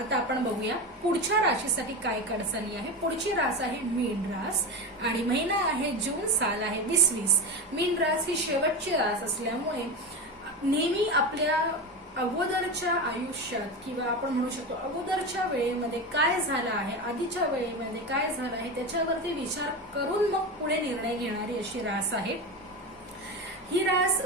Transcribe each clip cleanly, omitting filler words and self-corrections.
आता आपण बघूया पुढच्या राशीसाठी काय कडसाली आहे। पुढची रास आहे मीन रास आणि महिना आहे जून, साल आहे 2020। मीन रास ही शेवटची रास असल्यामुळे नेहमी आपल्या अगोदरच्या आयुष्यात किंवा आपण म्हणू शकतो अगोदरच्या वेळेमध्ये काय झालं आहे, आधीच्या वेळेमध्ये काय झालं आहे त्याच्यावरती विचार करून मग पुढे निर्णय घेणारी अशी रास आहे। ही रास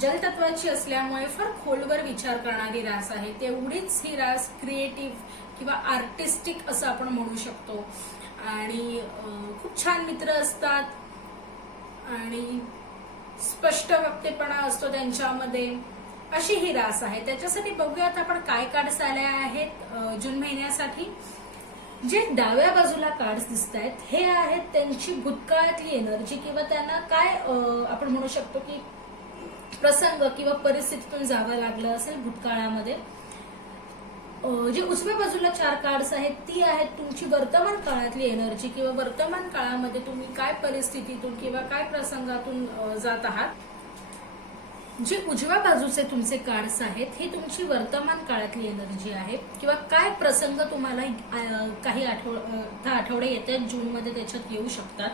जलतत्वाची असल्यामुळे फार खोलवर विचार करणारी रास आहे। तेवढीच ही रास क्रिएटिव्ह किंवा आर्टिस्टिक असं आपण म्हणू शकतो आणि खूप छान मित्र असतात आणि स्पष्ट वक्तेपणा असतो त्यांच्यामध्ये, अशी ही रास आहे। त्याच्यासाठी बघूयात आपण काय कार्ड्स आले आहेत जून महिन्यासाठी। जे डाव्या बाजूला कार्ड्स दिसत आहेत हे आहेत त्यांची भूतकाळातली एनर्जी किंवा त्यांना काय आपण म्हणू शकतो की प्रसंग किंवा परिस्थितीतून जावं लागलं असेल भूतकाळामध्ये। जे उजव्या बाजूला 4 कार्ड्स आहेत ती आहेत तुमची वर्तमान काळातली एनर्जी किंवा वर्तमान काळामध्ये तुम्ही काय परिस्थितीतून किंवा काय प्रसंगातून जात आहात। जे उजव्या बाजूचे तुमचे कार्ड्स आहेत हे तुमची वर्तमान काळातली एनर्जी आहे किंवा काय प्रसंग तुम्हाला काही आठवडे येतात जून मध्ये त्याच्यात येऊ शकतात।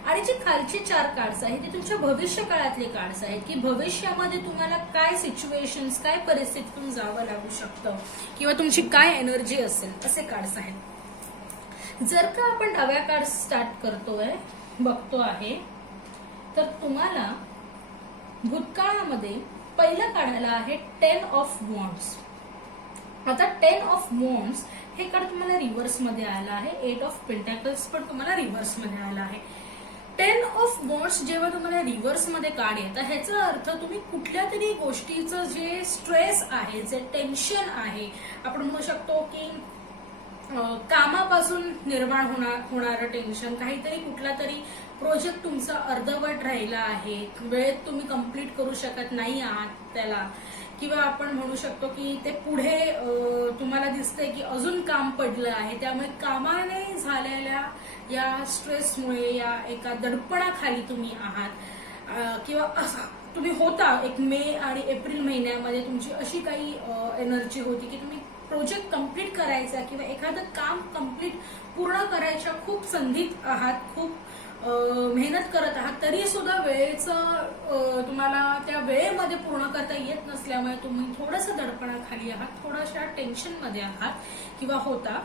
आणि जे खालचे 4 कार्ड्स आहेत ते तुमच्या भविष्य काळातले कार्ड्स आहेत की भविष्यामध्ये तुम्हाला काय सिच्युएशन्स काय परिस्थितीतून जावं लागू शकतं किंवा तुमची काय एनर्जी असेल असे कार्ड्स आहेत। जर का आपण डाव्या कार्ड स्टार्ट करतोय बघतो आहे तर तुम्हाला भूतकाळामध्ये पहिलं काढायला आहे 10 ऑफ वॉन्ड्स। आता 10 ऑफ वॉन्ड्स हे कार्ड तुम्हाला रिव्हर्स मध्ये आलं आहे। 8 ऑफ पेंटॅकल्स पण तुम्हाला रिव्हर्स मध्ये आला आहे। 10 ऑफ वॉन्ड्स जेव्हा तुम्हाला रिव्हर्स मध्ये कार्ड येतं ह्याचा अर्थ तुम्ही कुठल्या तरी गोष्टीचं जे स्ट्रेस आहे जे टेन्शन आहे आपण म्हणू शकतो की कामापासून निर्माण होणारं टेन्शन, काहीतरी कुठला तरी प्रोजेक्ट तुमचा अर्धवट राहिला आहे, वेळेत तुम्ही कंप्लीट करू शकत नाही आहात त्याला, किंवा आपण म्हणू शकतो की ते पुढे तुम्हाला दिसतंय की अजून काम पडलं आहे त्यामुळे कामाने झालेल्या या स्ट्रेसमुळे या एका दडपणाखाली तुम्ही आहात किंवा तुम्ही होता एक मे आणि एप्रिल महिन्यामध्ये तुमची अशी काही एनर्जी होती की तुम्ही प्रोजेक्ट कंप्लीट करायचा किंवा एखादं काम कंप्लीट पूर्ण करायच्या खूप संधीत आहात, खूप मेहनत करत आहात, तरी सुद्धा वेळेचं तुम्हाला त्या वेळेमध्ये पूर्ण करता येत नसल्यामुळे तुम्ही थोडंसं दडपणाखाली आहात, थोड्याशा टेन्शन मध्ये आहात किंवा होता।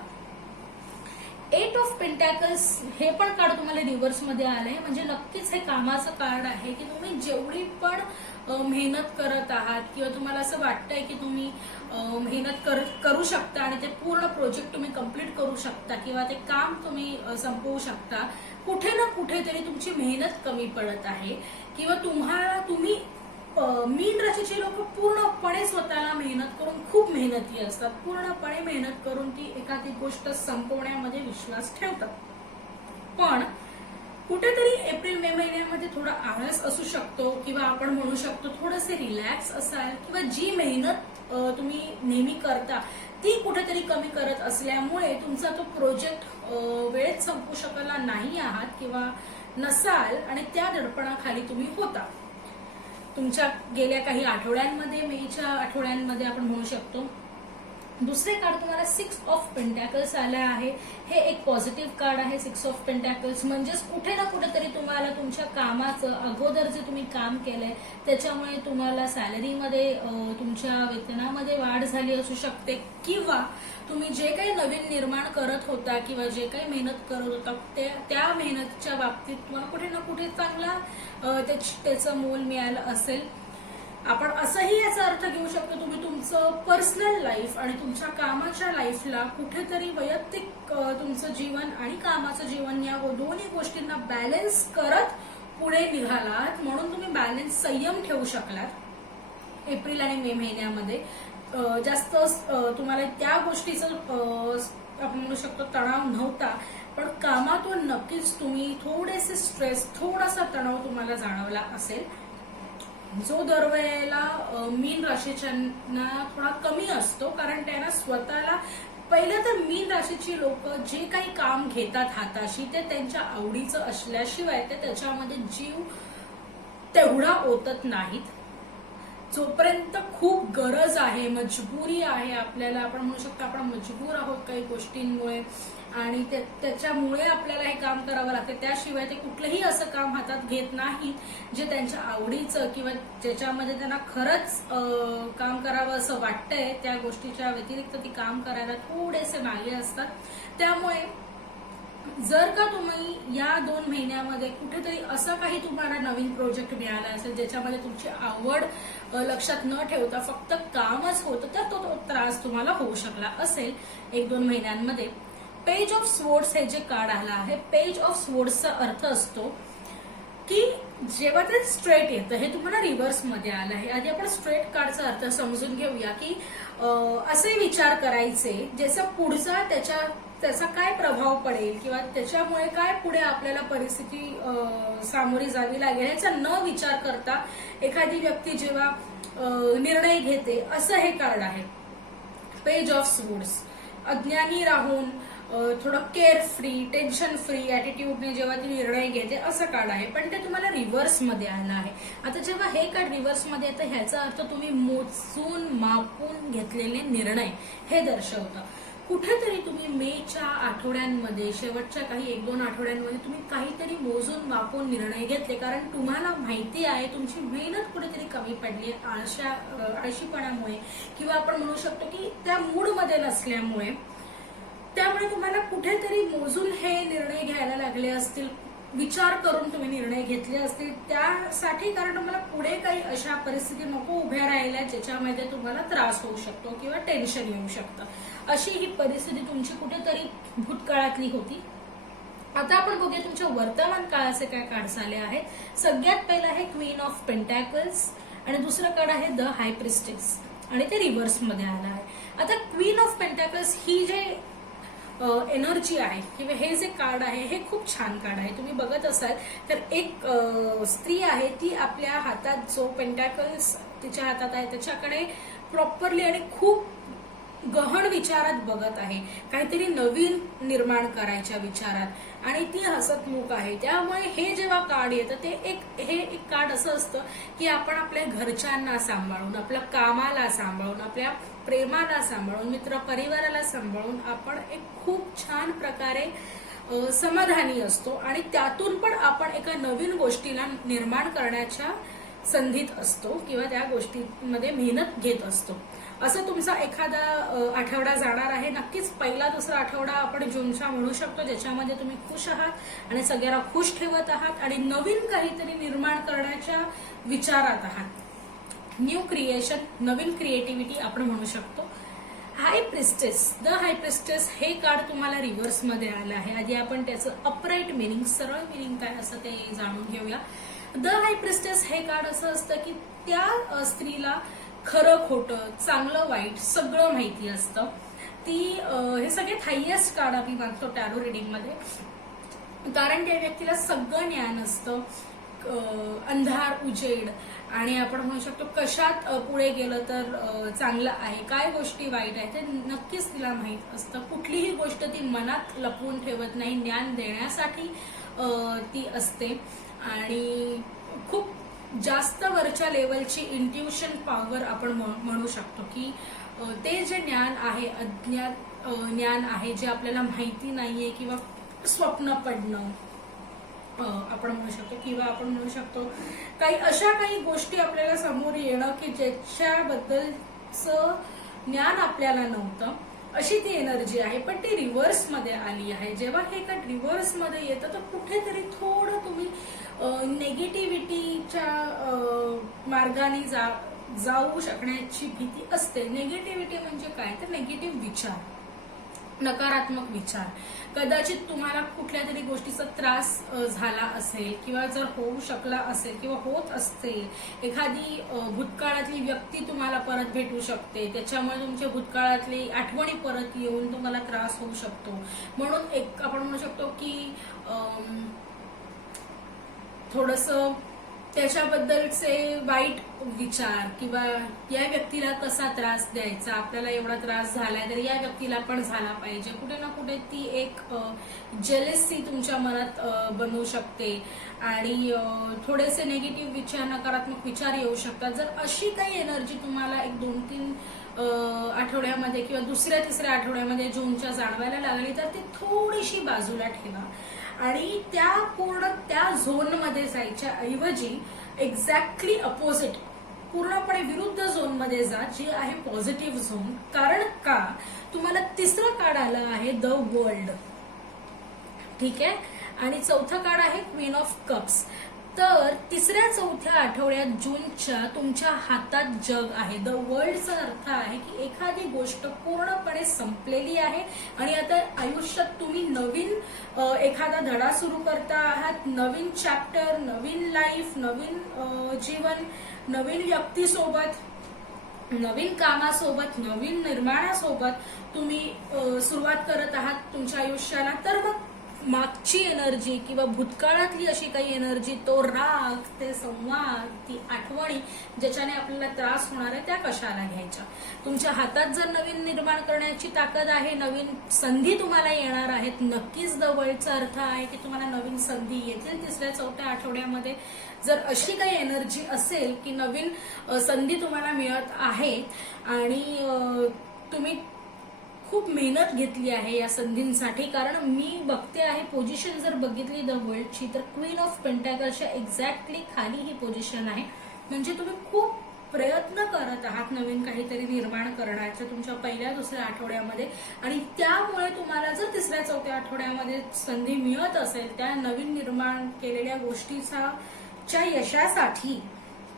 8 ऑफ पेंटॅकल्स हे पण कार्ड तुम्हाला रिव्हर्स मध्ये आलंय म्हणजे नक्कीच हे कामाचं कार्ड आहे की तुम्ही जेवढी पण मेहनत करत आहात किंवा तुम्हाला असं वाटतंय की तुम्ही मेहनत करू शकता आणि ते पूर्ण प्रोजेक्ट तुम्ही कंप्लीट करू शकता किंवा ते काम तुम्ही संपवू शकता, कुठे ना कुठेतरी तुमची मेहनत कमी पडत आहे किंवा तुम्ही मीन राशीची लोक पूर्णपणे स्वतःला मेहनत करून खूप मेहनती असतात, पूर्णपणे मेहनत करून ती एखादी गोष्ट संपवण्यामध्ये विश्वास ठेवतात, पण कुठेतरी एप्रिल मे महिन्यामध्ये थोडा आळस असू शकतो किंवा आपण म्हणू शकतो थोडेसे रिलॅक्स असाल किंवा जी मेहनत तुम्ही नेहमी करता ती कुठेतरी कमी करत असल्यामुळे तुमचा तो प्रोजेक्ट वेळेत संपू शकला नाही आहात किंवा नसाल आणि त्या दडपणाखाली तुम्ही होता। तुमच्या गेल्या काही आठवड्यांमध्ये मेच्या आठवड्यांमध्ये आपण म्हणू शकतो। दुसरे कार्ड तुम्हाला 6 ऑफ पेंटॅकल्स आलं आहे, हे एक पॉझिटिव्ह कार्ड आहे। 6 ऑफ पेंटॅकल्स म्हणजेच कुठे ना कुठेतरी तुम्हाला तुमच्या कामाचं अगोदर जे तुम्ही काम केलंय त्याच्यामुळे तुम्हाला सॅलरीमध्ये तुमच्या वेतनामध्ये वाढ झाली असू शकते किंवा तुम्ही जे काही नवीन निर्माण करत होता किंवा जे काही मेहनत करत होता त्या मेहनतीच्या बाबतीत तुम्हाला कुठे ना कुठे चांगला त्याचं मोल मिळालं असेल। आपण असंही याचा अर्थ घेऊ शकतो तुम्ही तुमचं पर्सनल लाईफ आणि तुमच्या कामाच्या लाईफला कुठेतरी वैयक्तिक तुमचं जीवन आणि कामाचं जीवन या दोन्ही गोष्टींना बॅलन्स करत पुढे निघालात म्हणून तुम्ही बॅलन्स संयम ठेवू शकलात। एप्रिल आणि मे महिन्यामध्ये जास्त तुम्हाला त्या गोष्टीचं आपण म्हणू शकतो तणाव नव्हता, पण कामातून नक्कीच तुम्ही थोडेसे स्ट्रेस थोडासा तणाव तुम्हाला जाणवला असेल जो दरवेळेला मीन राशीच्यांना थोडा कमी असतो, कारण त्यांना स्वतःला पहिलं तर मीन राशीची लोक जे काही काम घेतात हाताशी ते त्यांच्या आवडीचं असल्याशिवाय ते त्याच्यामध्ये जीव तेवढा ओतत नाहीत। जोपर्यंत खूप गरज आहे, मजबुरी आहे आपल्याला, आपण म्हणू शकतो आपण मजबूर आहोत काही गोष्टींमुळे आणि त्याच्यामुळे आपल्याला हे काम करावं लागतं, त्याशिवाय ते कुठलंही असं काम हातात घेत नाहीत जे त्यांच्या आवडीचं किंवा ज्याच्यामध्ये त्यांना खरंच काम करावं असं वाटतंय, त्या गोष्टीच्या व्यतिरिक्त ती काम करायला थोडेसे मागे असतात. त्यामुळे जर का तुम्ही या 2 महिन्यामध्ये कुठेतरी असं काही तुम्हाला नवीन प्रोजेक्ट मिळाला असेल ज्याच्यामध्ये तुमची आवड लक्षात न ठेवता फक्त कामच होतं, तर तो त्रास तुम्हाला होऊ शकला असेल 1-2 महिन्यांमध्ये. पेज ऑफ स्वॉर्ड्स हे जे कार्ड आलं आहे, पेज ऑफ स्वॉर्ड्सचा अर्थ असतो की जेव्हा ते स्ट्रेट येतं, हे तुम्हाला रिव्हर्स मध्ये आलं आहे. आधी आपण स्ट्रेट कार्डचा अर्थ समजून घेऊया की असे विचार करायचे ज्याचा पुढचा त्याचा काय प्रभाव पडेल किंवा त्याच्यामुळे काय पुढे आपल्याला परिस्थिती सामोरी जावी लागेल याचा न विचार करता एखादी व्यक्ती जेव्हा निर्णय घेते, असं हे कार्ड आहे. पेज ऑफ स्वॉर्ड्स अज्ञानी राहून थोडं केअर फ्री, टेन्शन फ्री ऍटिट्यूडने जेव्हा ती निर्णय घेते असं कार्ड आहे, पण ते तुम्हाला रिव्हर्स मध्ये आलं आहे. आता जेव्हा हे कार्ड रिव्हर्स मध्ये येतं ह्याचा अर्थ तुम्ही मोजून मापून घेतलेले निर्णय हे दर्शवतं. कुठेतरी तुम्ही मेच्या आठवड्यांमध्ये, शेवटच्या काही 1-2 आठवड्यांमध्ये तुम्ही काहीतरी मोजून मापून निर्णय घेतले, कारण तुम्हाला माहिती आहे तुमची मेहनत कुठेतरी कमी पडली आळशीपणामुळे किंवा आपण म्हणू शकतो की त्या मूडमध्ये नसल्यामुळे, त्यामुळे तुम्हाला कुठेतरी मोजून हे निर्णय घ्यायला लागले असतील, विचार करून तुम्ही निर्णय घेतले असतील, त्यासाठी कारण तुम्हाला पुढे काही अशा परिस्थिती नको उभ्या राहिल्या ज्याच्यामध्ये तुम्हाला त्रास होऊ शकतो किंवा टेन्शन येऊ शकतं. अशी ही परिस्थिती तुमची कुठेतरी भूतकाळातली होती. आता आपण बघूया तुमच्या वर्तमान काळाचे काय कार्ड्स आले आहेत. सगळ्यात पहिला आहे क्वीन ऑफ पेंटॅकल्स आणि दुसरं कार्ड आहे द हाय प्रिस्टेस आणि ते रिव्हर्स मध्ये आलं आहे. आता क्वीन ऑफ पेंटॅकल्स ही जे एनर्जी आहे किंवा हे जे कार्ड आहे हे खूप छान कार्ड आहे. तुम्ही बघत असाल तर एक स्त्री आहे, ती आपल्या हातात जो पेंटॅकल्स तिच्या हातात आहे त्याच्याकडे प्रॉपरली आणि खूप गहन विचारात बघत आहे, काहीतरी नवीन निर्माण करायच्या विचारात, आणि ती हसतमुख आहे. त्यामुळे हे जेव्हा कार्ड येतं ते एक कार्ड असं असतं की आपण आपल्या घरच्यांना सांभाळून, आपल्या कामाला सांभाळून, आपल्या प्रेमाला सांभाळून, मित्र परिवाराला सांभाळून आपण एक खूप छान प्रकारे समाधानी असतो आणि त्यातून पण आपण एका नवीन गोष्टीला निर्माण करण्याच्या संधीत असतो किंवा त्या गोष्टीमध्ये मेहनत घेत असतो. असं तुमचा एखादा आठवडा जाणार आहे. नक्कीच पहिला दुसरा आठवडा आपण जूनचा म्हणू शकतो ज्याच्यामध्ये तुम्ही खुश आहात आणि सगळ्यांना खुश ठेवत आहात आणि नवीन काहीतरी निर्माण करण्याच्या विचारात आहात. न्यू क्रिएशन, नवीन क्रिएटिव्हिटी आपण म्हणू शकतो. हाय प्रिस्टेस, द हाय प्रिस्टेस हे कार्ड तुम्हाला रिव्हर्स मध्ये आलं आहे. आधी आपण त्याचं अपराईट मिनिंग, सरळ मिनिंग काय असं ते जाणून घेऊया. द हाय प्रिस्टेस हे कार्ड असं असतं की त्या स्त्रीला खरं खोटं, चांगलं वाईट सगळं माहिती असतं. ती हे सगळ्यात हायेस्ट कार्ड आम्ही मागतो टॅरो रिडिंग मध्ये, कारण त्या व्यक्तीला सगळं ज्ञान असतं, अंधार उजेड, आणि आपण म्हणू शकतो कशात पुढे गेलं तर चांगलं आहे, काय गोष्टी वाईट आहे ते नक्कीच तिला माहित असतं. कुठलीही गोष्ट ती मनात लपवून ठेवत नाही, ज्ञान देण्यासाठी ती असते आणि खूप जास्त वरच्या लेवलची इंट्युशन पॉवर आपण म्हणू शकतो की ते जे ज्ञान आहे, अज्ञात ज्ञान आहे जे आपल्याला माहिती नाहीये किंवा स्वप्न पडणं आपण म्हणू शकतो, किंवा आपण म्हणू शकतो काही अशा काही गोष्टी आपल्याला समोर येणं की ज्याच्याबद्दलचं ज्ञान आपल्याला नव्हतं, अशी ती एनर्जी आहे. पण ती रिव्हर्स मध्ये आली आहे. जेव्हा हे का रिव्हर्स मध्ये येतं तर कुठेतरी थोडं तुम्ही नेगेटिव्हिटीच्या मार्गाने जाऊ शकण्याची भीती असते. नेगेटिव्हिटी म्हणजे काय तर निगेटिव्ह विचार, नकारात्मक विचार. कदाचित तुम्हाला कुठल्या तरी गोष्टीचा त्रास झाला असेल किंवा जर होऊ शकला असेल किंवा होत असते, एखादी भूतकाळातली व्यक्ती तुम्हाला परत भेटू शकते, त्याच्यामुळे तुमच्या भूतकाळातली आठवणी परत येऊन तुम्हाला त्रास होऊ शकतो. म्हणून एक आपण म्हणू शकतो की थोडंसं त्याच्याबद्दलचे वाईट विचार किंवा या व्यक्तीला कसा त्रास द्यायचा, आपल्याला एवढा त्रास झालाय तर या व्यक्तीला पण झाला पाहिजे, कुठे ना कुठे ती एक जेलसी तुमच्या मनात बनवू शकते आणि थोडेसे निगेटिव्ह विचार, नकारात्मक विचार येऊ शकतात. जर अशी काही एनर्जी तुम्हाला एक 2-3 आठवड्यामध्ये किंवा दुसऱ्या तिसऱ्या आठवड्यामध्ये जूनच्या जाणवायला लागली तर ती थोडीशी बाजूला ठेवा आणि त्या झोनमध्ये जायच्या ऐवजी एक्झॅक्टली अपोजिट पूर्णपणे विरुद्ध झोनमध्ये जा, जी आहे पॉझिटिव्ह झोन. कारण का तुम्हाला तिसरं कार्ड आलं आहे द वर्ल्ड, ठीक आहे, आणि चौथं कार्ड आहे क्वीन ऑफ कप्स. तर तिसऱ्या चौथ्या आठवड्यात जूनच्या तुमच्या हातात जग आहे. द वर्ल्डचा अर्थ आहे की एखादी गोष्ट पूर्णपणे संपलेली आहे आणि आता आयुष्यात तुम्ही नवीन एखादा धडा सुरू करता आहात, नवीन चॅप्टर, नवीन लाईफ, नवीन जीवन, नवीन व्यक्तीसोबत, नवीन कामासोबत, नवीन निर्माणासोबत तुम्ही सुरुवात करत आहात तुमच्या आयुष्याला. तर मग मागची एनर्जी किंवा भूतकाळातली अशी काही एनर्जी, तो राग, ते संवाद, ती आठवणी ज्याच्याने आपल्याला त्रास होणार आहे, त्या कशाला घ्यायच्या. तुमच्या हातात जर नवीन निर्माण करण्याची ताकद आहे, नवीन संधी तुम्हाला येणार आहेत. नक्कीच द वर्ल्डचा अर्थ आहे की तुम्हाला नवीन संधी येतील तिसऱ्या चौथ्या आठवड्यामध्ये. जर अशी काही एनर्जी असेल की नवीन संधी तुम्हाला मिळत आहे आणि तुम्ही खूप मेहनत घेतली आहे या संधींसाठी, कारण मी बघते आहे पोझिशन जर बघितली द वर्ल्डची तर क्वीन ऑफ पेंटॅकलच्या एक्झॅक्टली खाली ही पोझिशन आहे. म्हणजे तुम्ही खूप प्रयत्न करत आहात नवीन काहीतरी निर्माण करण्याचं तुमच्या पहिल्या दुसऱ्या आठवड्यामध्ये आणि त्यामुळे तुम्हाला जर तिसऱ्या चौथ्या आठवड्यामध्ये संधी मिळत असेल त्या नवीन निर्माण केलेल्या गोष्टीच्या यशासाठी,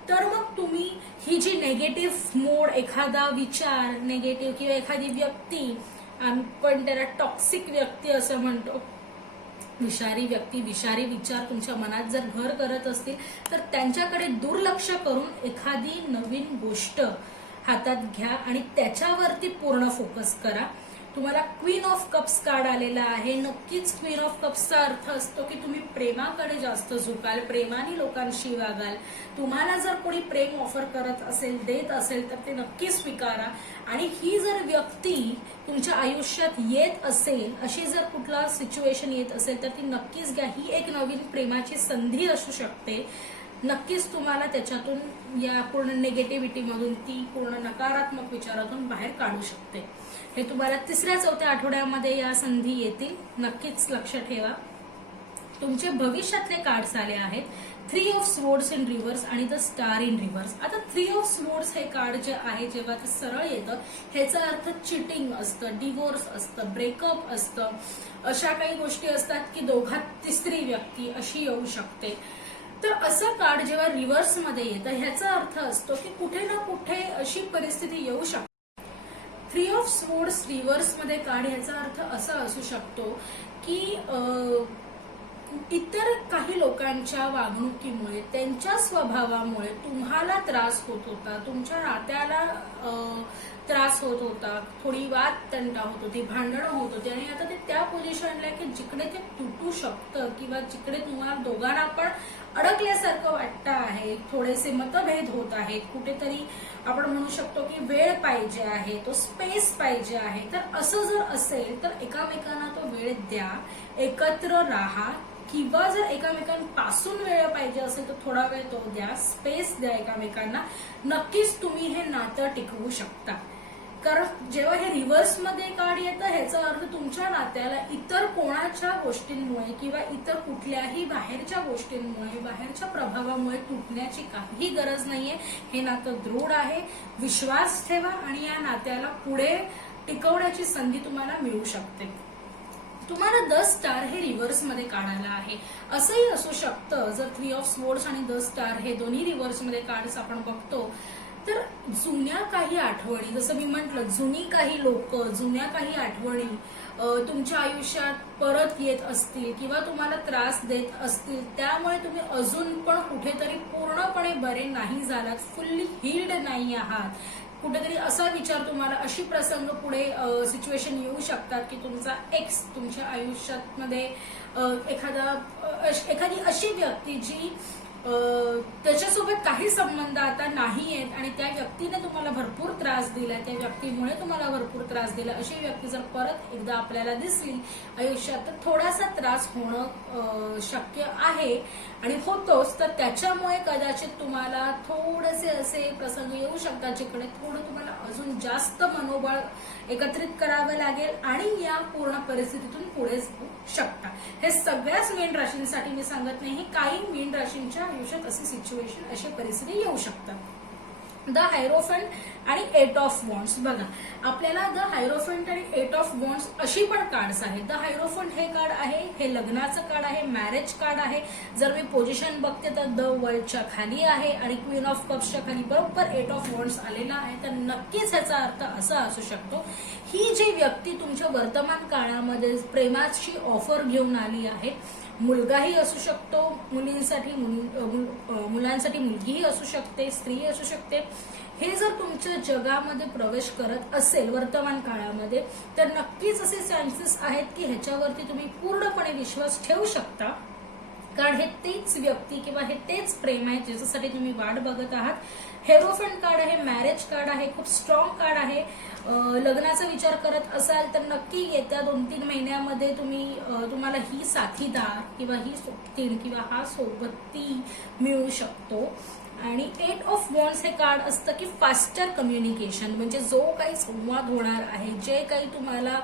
तर मग तुम्ही ही जी नेगेटिव्ह मोड, एखादा विचार नेगेटिव्ह किंवा एखादी व्यक्ती, आपण त्याला टॉक्सिक व्यक्ती असं म्हणतो, विषारी व्यक्ती, विषारी विचार तुमच्या मनात जर घर करत असतील तर त्यांच्याकडे दुर्लक्ष करून एखादी नवीन गोष्ट हातात घ्या आणि त्याच्यावरती पूर्ण फोकस करा. तुम्हाला क्वीन ऑफ कप्स कार्ड आलेला आहे. नक्कीच क्वीन ऑफ कप्सचा अर्थ असतो की तुम्ही प्रेमाकडे जास्त झुकाल, प्रेमाने लोकांशी वागाल. तुम्हाला जर कोणी प्रेम ऑफर करत असेल, देत असेल तर ते नक्की स्वीकारा आणि ही जर व्यक्ती तुमच्या आयुष्यात येत असेल, अशी जर कुठला सिच्युएशन येत असेल तर ती नक्कीच घ्या. ही एक नवीन प्रेमाची संधी असू शकते. नक्कीच तुम्हाला त्याच्यातून, या पूर्ण निगेटिव्हिटीमधून, ती पूर्ण नकारात्मक विचारातून बाहेर काढू शकते. हे तुम्हाला तिसऱ्या चौथ्या आठवड्यामध्ये या संधी येतील, नक्कीच लक्ष ठेवा. तुमचे भविष्यातले कार्ड्स आले आहेत 3 ऑफ स्वॉर्ड्स इन रिव्हर्स आणि द स्टार इन रिव्हर्स. आता 3 ऑफ स्वॉर्ड्स हे कार्ड जे आहे जेव्हा ते सरळ येतं ह्याचा अर्थ चिटिंग असतं, डिवोर्स असतं, ब्रेकअप असतं, अशा काही गोष्टी असतात की दोघात तिसरी व्यक्ती अशी येऊ शकते. तर असं कार्ड जेव्हा रिव्हर्स मध्ये येतं ह्याचा अर्थ असतो की कुठे ना कुठे अशी परिस्थिती येऊ शकते. 3 ऑफ स्वॉर्ड्स रिव्हर्स मध्ये कार्ड ह्याचा अर्थ असा असू शकतो की इतर काही लोकांच्या वागणुकीमुळे, त्यांच्या स्वभावामुळे तुम्हाला त्रास होत होता, तुमच्या नात्याला त्रास होत होता, थोडी वाद तंटा होत होती, भांडणं होत होती आणि आता ते त्या पोझिशनला की जिकडे ते तुटू शकतं किंवा जिकडे तुम्हाला दोघांना पण अडकल्यासारखं वाटतं आहे, थोडेसे मतभेद होत आहेत, कुठेतरी आपण म्हणू शकतो की वेळ पाहिजे आहे, तो स्पेस पाहिजे आहे. तर असं जर असेल तर एकामेकांना तो वेळ द्या, एकत्र राहा किंवा जर एकामेकांपासून वेळ पाहिजे असेल तर थोडा वेळ तो द्या, स्पेस द्या एकामेकांना. नक्कीच तुम्ही हे नातं टिकवू शकता. कारण जेव्हा हे रिव्हर्स मध्ये कार्ड येतं ह्याचा अर्थ तुमच्या नात्याला इतर कोणाच्या गोष्टींमुळे किंवा इतर कुठल्याही बाहेरच्या गोष्टींमुळे, बाहेरच्या प्रभावामुळे तुटण्याची काही गरज नाहीये. हे नातं दृढ आहे, विश्वास ठेवा आणि या नात्याला पुढे टिकवण्याची संधी तुम्हाला मिळू शकते. तुम्हाला द स्टार हे रिव्हर्स मध्ये काढायला आहे. असंही असू शकतं जर 3 ऑफ स्वॉर्ड्स आणि द स्टार हे दोन्ही रिव्हर्स मध्ये कार्ड्स आपण बघतो तर जुन्या काही आठवणी, जसं मी म्हटलं, जुनी काही लोक, जुन्या काही आठवणी तुमच्या आयुष्यात परत येत असतील किंवा तुम्हाला त्रास देत असतील, त्यामुळे तुम्ही अजून पण कुठेतरी पूर्णपणे बरे नाही झालात, फुल्ली हील्ड नाही आहात. कुठेतरी असा विचार तुम्हाला, अशी प्रसंग पुढे सिच्युएशन येऊ शकतात की तुमचा एक्स तुमच्या आयुष्यात मध्ये एखादी अशी व्यक्ती जी त्याच्यासोबत काही संबंध आता नाही आहेत आणि त्या व्यक्तीने तुम्हाला भरपूर त्रास दिला, त्या व्यक्तीमुळे तुम्हाला भरपूर त्रास दिला, अशी व्यक्ती जर परत एकदा आपल्याला दिसली आयुष्यात तर थोडासा त्रास होणं शक्य आहे आणि होतोच. तर त्याच्यामुळे कदाचित तुम्हाला थोडेसे असे प्रसंग येऊ शकतात जिकडे थोडं तुम्हाला अजून जास्त मनोबळ एकत्रित करावं लागेल आणि या पूर्ण परिस्थितीतून पुढे जाऊ शकता. हे सगळ्याच मीन राशींसाठी मी सांगत नाही, काही मीन राशींच्या आयुष्यात अशी सिच्युएशन, अशी परिस्थिती येऊ शकतात. द हायरोफंट आणि 8 ऑफ वॉन्ड्स. बघा, आपल्याला द हायरोफंट आणि 8 ऑफ वॉन्ड्स अशी पण कार्ड्स आहेत. द हायरोफंट हे कार्ड आहे, हे लग्नाचं कार्ड आहे, मॅरेज कार्ड आहे. जर मी पोझिशन बघते तर द वर्ल्डच्या खाली आहे आणि क्वीन ऑफ कप्सच्या खाली बरोबर 8 ऑफ वॉन्ड्स आलेला आहे. तर नक्कीच ह्याचा अर्थ असा असू शकतो, ही जी व्यक्ती तुमच्या वर्तमान काळामध्ये प्रेमाची ऑफर घेऊन आली आहे, मुलगाही असू शकतो, मुलींसाठी मुलांसाठी मुलगीही असू शकते, स्त्री असू शकते. हे जर तुमच्या जगामध्ये प्रवेश करत असेल वर्तमान काळामध्ये तर नक्कीच असे चान्सेस आहेत की ह्याच्यावरती तुम्ही पूर्णपणे विश्वास ठेवू शकता, कारण हे तेच व्यक्ती किंवा हे तेच प्रेम आहे ज्याच्यासाठी तुम्ही वाट बघत आहात. हेरोफंट कार्ड आहे, मॅरेज कार्ड आहे, खूप स्ट्रॉंग कार्ड आहे. लग्नाचा विचार करत असाल तर नक्की येत्या 2-3 महिन्यामध्ये तुम्हाला ही साथीदार किंवा ही सोबतीण किंवा हा सोबती मिळू शकतो. आणि 8 ऑफ वॉन्ड्स हे कार्ड असतं की फास्टर कम्युनिकेशन, म्हणजे जो काही संवाद होणार आहे, जे काही तुम्हाला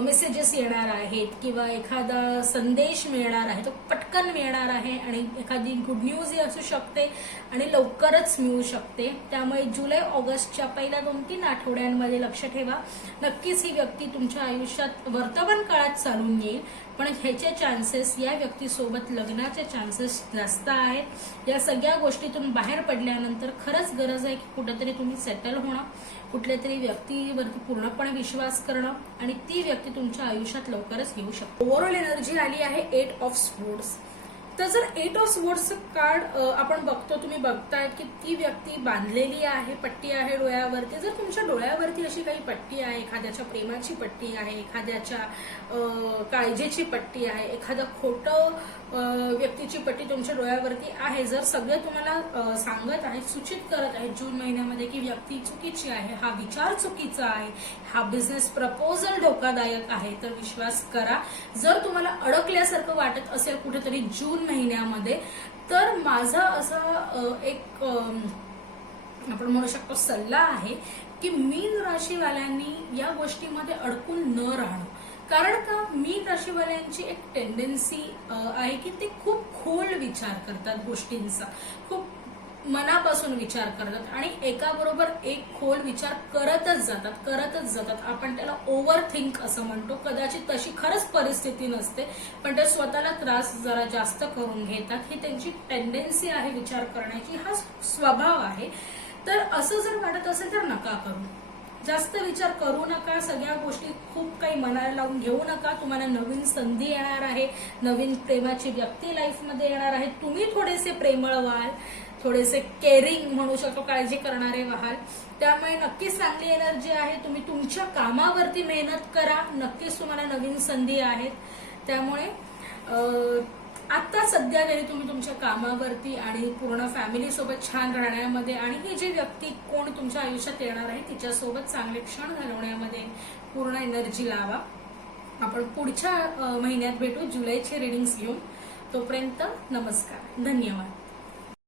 मेसेजेस येणार आहेत किंवा एखादा संदेश मिळणार आहे तो पटकन मिळणार आहे आणि एखादी गुड न्यूज असू शकते आणि लवकरच मिळू शकते. त्यामुळे जुलै ऑगस्टच्या पहिल्या 2-3 आठवड्यांमध्ये लक्ष ठेवा, नक्कीच ही व्यक्ती तुमच्या आयुष्यात वर्तमान काळात चालून येईल. पण ह्याचे चान्सेस, या व्यक्तीसोबत लग्नाचे चान्सेस जास्त आहेत. या सगळ्या गोष्टीतून बाहेर पडल्यानंतर खरंच गरज आहे की कुठेतरी तुम्ही सेटल होणं, कुठल्या तरी व्यक्तीवरती पूर्णपणे विश्वास करणं आणि ती व्यक्ती तुमच्या आयुष्यात लवकरच येऊ शकते. ओव्हरऑल एनर्जी आली आहे 8 ऑफ स्वॉर्ड्स. तर जर 8 ऑफ स्वॉर्ड्सचं कार्ड आपण बघतो, तुम्ही बघतायत की ती व्यक्ती बांधलेली आहे, पट्टी आहे डोळ्यावरती. जर तुमच्या डोळ्यावरती अशी काही पट्टी आहे, एखाद्याच्या प्रेमाची पट्टी आहे, एखाद्याच्या काळजीची पट्टी आहे, एखादं खोटं व्यक्तीची पट्टी तुमच्या डोळ्यावरती आहे, जर सगळे तुम्हाला सांगत आहेत, सूचित करत आहेत जून महिन्यामध्ये की व्यक्ती चुकीची आहे, हा विचार चुकीचा आहे, हा बिझनेस प्रपोजल धोकादायक आहे, तर विश्वास करा. जर तुम्हाला अडकल्यासारखं वाटत असेल कुठेतरी जून महिन्यामध्ये, तर माझा असा एक आपण म्हणू शकतो सल्ला आहे की मीन राशीवाल्यांनी या गोष्टीमध्ये अडकून न राहणं. कारण का, मीन राशीवाल्यांची एक टेंडन्सी आहे की ते खूप खोल विचार करतात गोष्टींचा, खूप मनापासून विचार करतात आणि एकाबरोबर एक खोल विचार करतच जातात. आपण त्याला ओव्हर थिंक असं म्हणतो. कदाचित तशी खरंच परिस्थिती नसते, पण ते स्वतःला त्रास जरा जास्त करून घेतात. ही त्यांची टेंडन्सी आहे विचार करण्याची, हा स्वभाव आहे. तर असं जर वाटत असेल तर नका करू, जास्त विचार करू नका, सगळ्या गोष्टी खूप काही मनाला लावून घेऊ नका. तुम्हाला नवीन संधी येणार आहे, नवीन प्रेमाची व्यक्ती लाईफमध्ये येणार आहे. तुम्ही थोडेसे प्रेमळ व्हाल, थोडेसे केअरिंग म्हणू शकतो, काळजी करणारे व्हाल. त्यामुळे नक्कीच चांगली एनर्जी आहे. तुम्ही तुमच्या कामावरती मेहनत करा, नक्कीच तुम्हाला नवीन संधी आहेत. त्यामुळे आता सध्या तरी तुम्ही तुमच्या कामावरती आणि पूर्ण फॅमिली सोबत छान राहण्यामध्ये आणि ही जी व्यक्ती कोण तुमच्या आयुष्यात येणार आहे तिच्यासोबत चांगले क्षण घालवण्यामध्ये पूर्ण एनर्जी लावा. आपण पुढच्या महिन्यात भेटू जुलैचे रिडिंग्स घेऊन. तोपर्यंत नमस्कार, धन्यवाद.